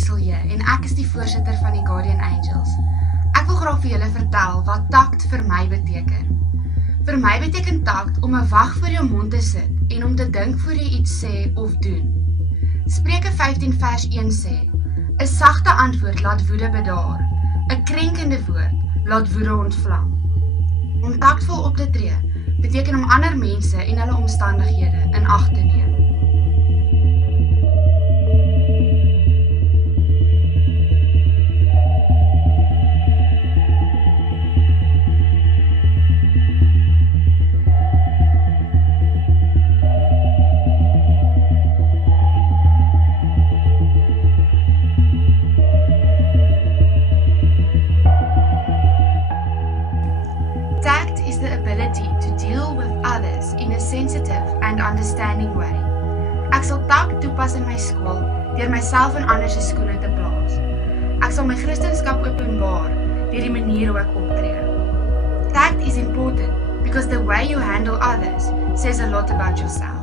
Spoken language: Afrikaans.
Silje en ek is die voorsitter van die Guardian Angels. Ek wil graag vir julle vertel wat takt vir my beteken. Vir my beteken takt om 'n wag voor jou mond te sit en om te dink voor jy iets sê of doen. Spreuke 15 vers 1 sê, 'n sagte antwoord laat woede bedaar, 'n krenkende woord laat woede ontvlam. Om taktvol op te tree beteken om ander mense en hulle omstandighede in ag te neem. Tact is the ability to deal with others in a sensitive and understanding way. Ek sal tact toepas in my skool deur myself in ander se skoene te plaas. Ek sal my Christendom openbaar deur die manier hoe ek optree. Tact is important because the way you handle others says a lot about yourself.